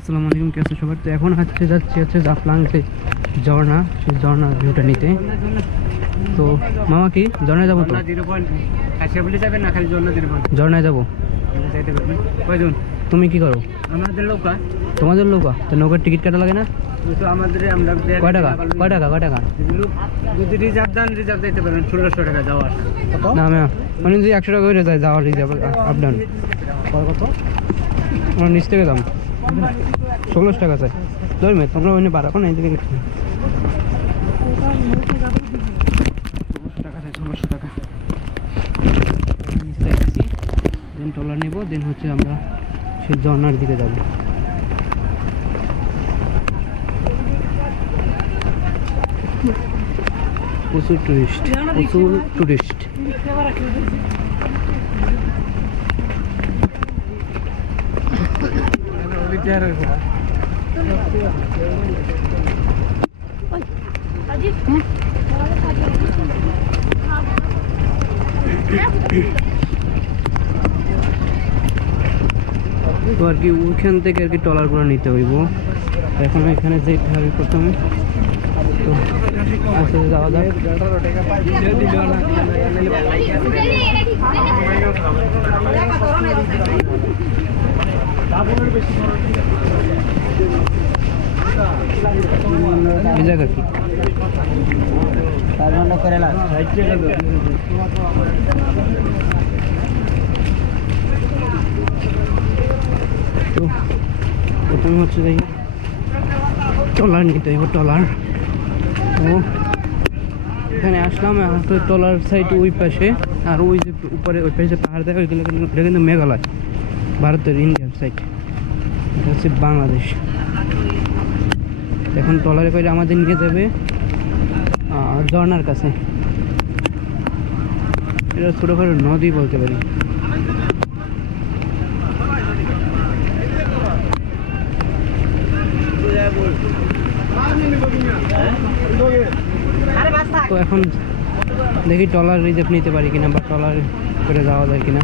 আসসালামু আলাইকুম, কেমন আছো সবাই? তো এখন যাচ্ছি জাফলং ঝর্ণা, সেই ঝর্ণার ভিউটা নিতে। তো মামা কি ঝর্ণায় যাবো? তো ঝর্ণায় যাবো। তুমি কি করো? তোমাদের নৌকা? তো নৌকার টিকিট কাটা লাগে না? কয় টাকা? না মানে যদি 100 টাকা করে যায় যাওয়ার রিজার্ভ আপ ডাউন কত? আমরা নিচ থেকে দাম 16 টাকা চাই। ধরবে তোমরা ওই বাড়াবো না, এই দিকে 16 টাকা নিচ থেকে আসি, দেন ট্রলার নেবো, দেন হচ্ছে আমরা সেই ঝর্ণার দিকে যাবো। প্রচুর টুরিস্ট। তো আর কি ওইখান থেকে আর কি ট্রলারগুলো নিতে হইব। এখন এখানে যেতে হবে প্রথমে, তো যাওয়া যাক। এই জায়গা কি তো প্রথমে হচ্ছে যাই ট্রলার নিতে হইব। ট্রলার তো এখানে আসলাম, তো ট্রলার সাইড ওই পাশে, আর ওই যে উপরে ওই পাশে পাহাড় দেয়, ওইগুলো কিন্তু মেঘালয়, ভারতের ইন্ডিয়ার সাইড। এটা হচ্ছে বাংলাদেশ। এখন ট্রলারে করে আমাদের নিয়ে যাবে ঝর্ণার কাছে। এটা ছোটোখাটো নদী বলতে পারি। তো এখন দেখি ট্রলার রিজার্ভ নিতে পারি কিনা, বা ট্রলার করে যাওয়া যায় কিনা।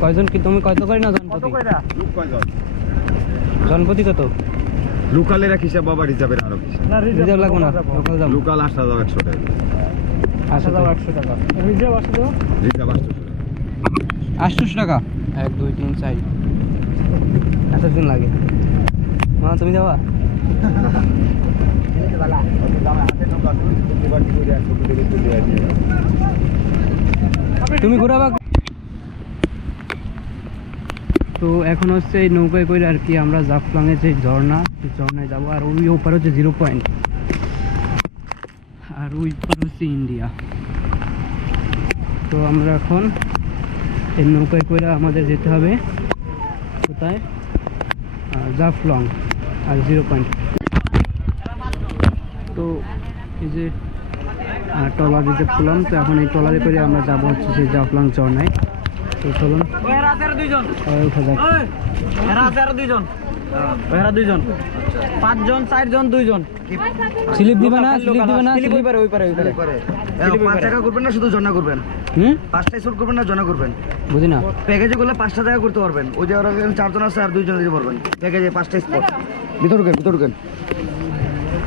কয়জন কি তুমি কত করে না জনপতি কত? লোকালের এক হিসাব বাবা, রিজার্ভের আরো রিজার্ভ লাগবে না, লোকাল দাম। লোকাল 8,100 টাকা। 800 টাকা রিজার্ভ। 800 টাকা 1 2 3 4 এতদিন লাগে। মা তুমি যাওয়া? তুমি ঘুরাবা? তো এখন হচ্ছে এই নৌকায় করে আর কি আমরা জাফলংয়ে যে ঝর্ণায় যাবো। আর ওই ওপার হচ্ছে 0 পয়েন্ট, আর ওই পার হচ্ছে ইন্ডিয়া। তো আমরা এখন এই নৌকায় করে আমাদের যেতে হবে কোথায়? জাফলং আর 0 পয়েন্ট। তো এই যে ট্রলার রিজার্ভ করলাম, তো এখন এই ট্রলারে করে আমরা যাবো হচ্ছে সেই জাফলং ঝর্ণায়। তো চলুন উঠা যাক। 5 জন 4 জন 2 জন স্লিপ দিবে না? টাকা করবেন না, শুধু জনা করবেন। 5টাই শুট করবেন না, জনা করবেন। বুঝি না। প্যাকেজে করলে 5টা জায়গা করতে পারবেন। ওই যে 4 জন আছে আর 2 জন দিতে পারবেন। প্যাকেজে 5টা স্পট। ভিতর ঢুকেন।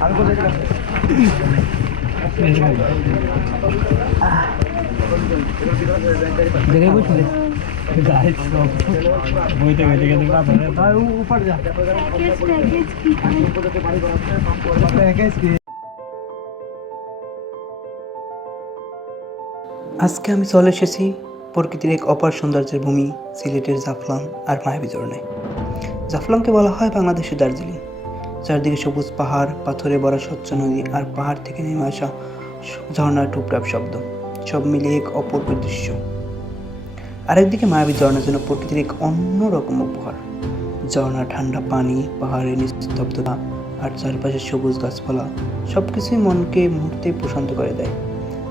আমি কোথায় গেলাম? দেখে বুঝলে আজকে আমি চলে এসেছি প্রকৃতির এক অপার সৌন্দর্যের ভূমি সিলেটের জাফলং আর মায়াবী ঝর্ণায়। জাফলংকে বলা হয় বাংলাদেশের দার্জিলিং। চারদিকে সবুজ পাহাড়, পাথরে ভরা স্বচ্ছ নদী, আর পাহাড় থেকে নেমে আসা ঝর্ণার টুপটাপ শব্দ, সব মিলিয়ে এক অপূর্ব দৃশ্য। আরেকদিকে মায়াবী ঝর্ণার জন্য প্রকৃতির এক অন্যরকম উপহার। ঝর্ণা, ঠান্ডা পানি, পাহাড়ের নিস্তব্ধতা আর চারপাশের সবুজ গাছপালা সবকিছুই মনকে মুহূর্তে প্রশান্ত করে দেয়।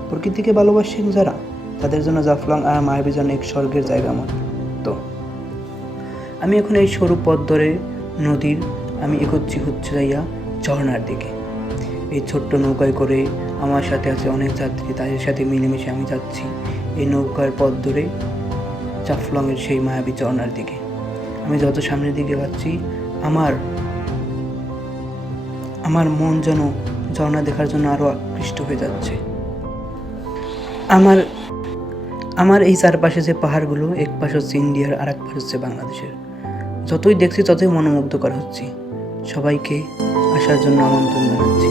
প্রকৃতিকে ভালোবাসেন যারা, তাদের জন্য জাফলং আর মায়াবী ঝর্ণা এক স্বর্গের জায়গা তো আমি এখন এই সরু পথ ধরে নদীর আমি এগোচ্ছি হচ্ছে যাইয়া ঝর্ণার দিকে। এই ছোট্ট নৌকায় করে আমার সাথে আছে অনেক যাত্রী, তাদের সাথে মিলেমিশে আমি যাচ্ছি এই নৌকার পথ ধরে জাফলংয়ের সেই মায়াবী ঝর্ণার দিকে। আমি যত সামনের দিকে যাচ্ছি আমার আমার মন যেন ঝর্ণা দেখার জন্য আরও আকৃষ্ট হয়ে যাচ্ছে। আমার আমার এই চারপাশে যে পাহাড়গুলো, এক পাশ হচ্ছে ইন্ডিয়ার আর এক পাশ হচ্ছে বাংলাদেশের, যতই দেখছি ততই মনোমুগ্ধকর হচ্ছি। সবাইকে আসার জন্য আমন্ত্রণ জানাচ্ছি।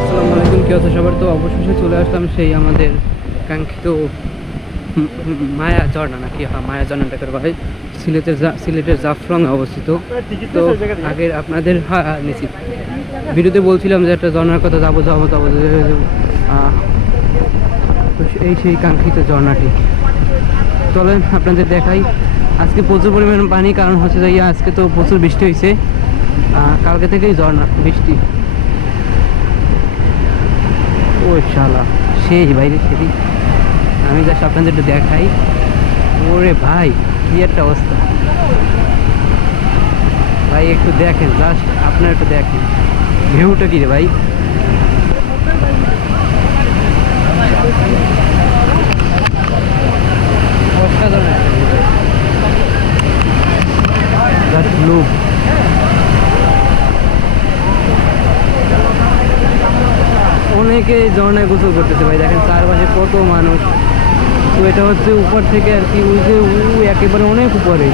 আসসালামু আলাইকুম, কি আছে সবার? তো অবশেষে চলে আসলাম সেই আমাদের কাঙ্ক্ষিত মায়া ঝর্ণা, নাকি হ্যাঁ মায়া ঝর্ণাটাকে ভাই সিলেটের জাফলংয়ে অবস্থিত। তো আগে আপনাদের নিচি ভিডিওতে বলছিলাম যে একটা ঝর্ণার কথা যাবো। তো এই সেই কাঙ্ক্ষিত ঝর্ণাটি, চলেন আপনাদের দেখাই। আজকে প্রচুর পরিমাণ পানি, কারণ হচ্ছে যে আজকে তো প্রচুর বৃষ্টি হয়েছে, কালকে থেকেই ঝর্ণা বৃষ্টি। ও শালা সেই বাইরে সেটি আমি জাস্ট আপনাদের একটু দেখাই। ওরে ভাই কি একটা অবস্থা ভাই, একটু দেখেন, জাস্ট আপনারা একটু দেখেন ভিউটা কি রে ভাই। অসাধারণ জাস্ট লুক। অনেকে ঝর্ণায় গোসল করতেছে ভাই, দেখেন চারপাশে কত মানুষ। তো এটা হচ্ছে উপর থেকে আর কি, ওই যে একেবারে অনেক উপরে,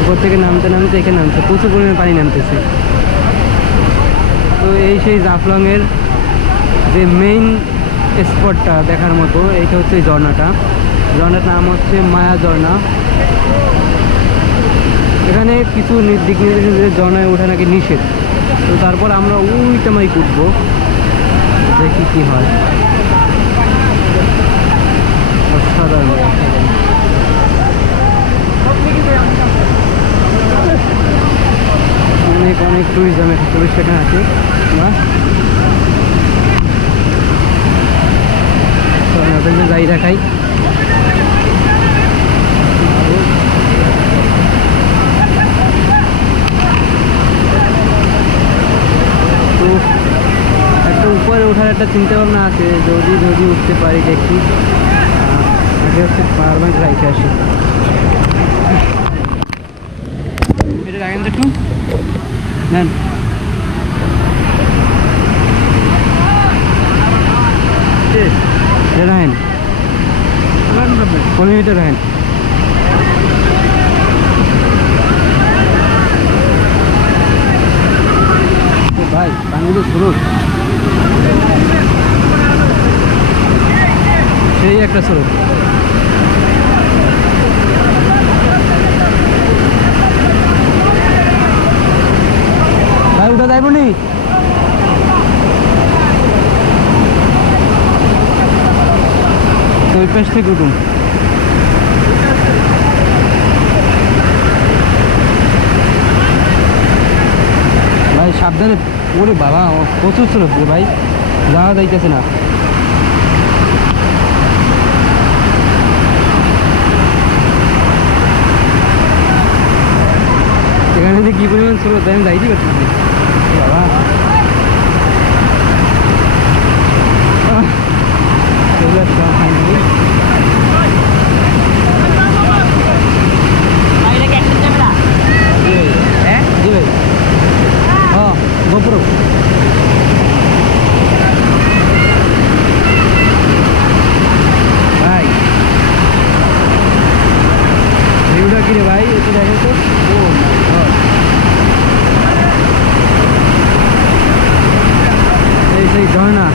উপর থেকে নামতে নামতে এখানে নামছে, প্রচুর পরিমাণে পানি নামতেছে। তো এই সেই জাফলংয়ের যে মেইন স্পটটা দেখার মতো, এইটা হচ্ছে এই ঝর্ণাটার নাম হচ্ছে মায়া ঝর্ণা। এখানে কিছু দিক নির্দেশে ঝর্ণায় ওঠা নাকি নিষেধ। তো তারপর আমরা ওইটা মাই উঠবো, দেখি কি হয়। অসাধারণ অনেক টুরিস্ট এখানে আছে। আপনাদের যাই দেখাই। তো একটা উপরে ওঠার একটা চিন্তা ভাবনা আছে, যদি উঠতে পারি দেখি। আগে হচ্ছে পাওয়ার ব্যাংক রাইখে আসি। এটা রাখেন তো একটু, নেন। রাখেন 15 মিনিট রাখেন। ভাই পানিগুলো স্রোত, সেই একটা স্রোত। ভাই উঠা যাইব নি? তো ওই পাশ থেকে উঠুন। ভাই সাবধানে। ওরে বাবা প্রচুর স্রোত রে ভাই, যাওয়া যাইতেছে না। এখানে যে কি পরিমাণ স্রোত, আমি যাইতে পারছি বাবা। জি ভাই, হ্যাঁ গোপুর। ভাই ভিউটা কি রে ভাই, একটু দেখেন তো। ও এই সেই ঝর্ণা।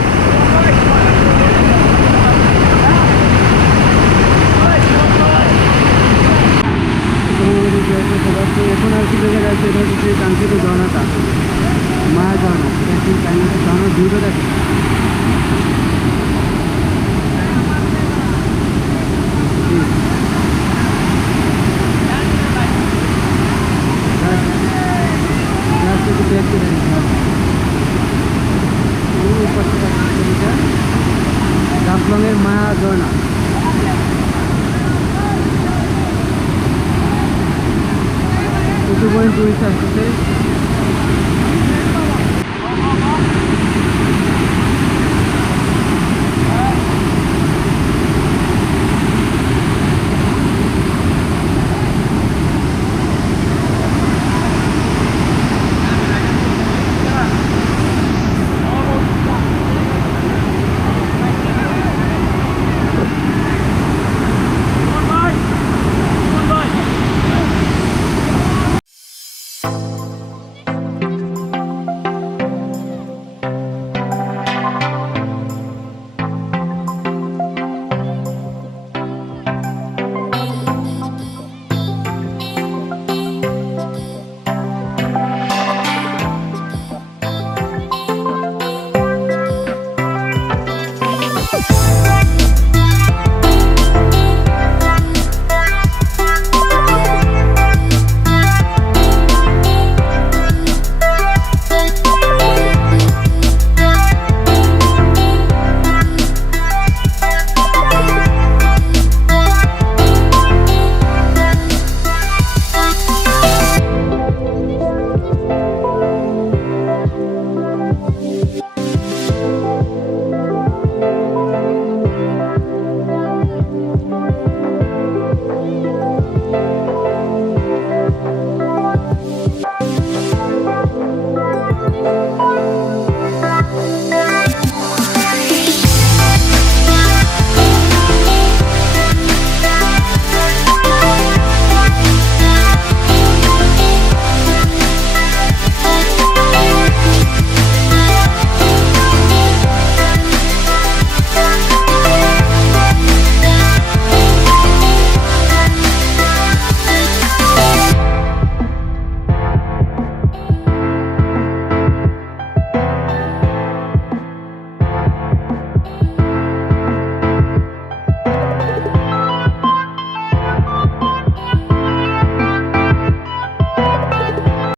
তো এখন আর কি দেখা যাচ্ছে, এটা হচ্ছে সেই কাঙ্ক্ষিত ঝর্ণাটা, মায়া ঝর্ণা। দেখেন ঝর্ণার ভিউটা দেখেন। জাফলংয়ের মায়া ঝর্ণা। প্রচুর পরিমাণ টুরিস্ট আসতেছে।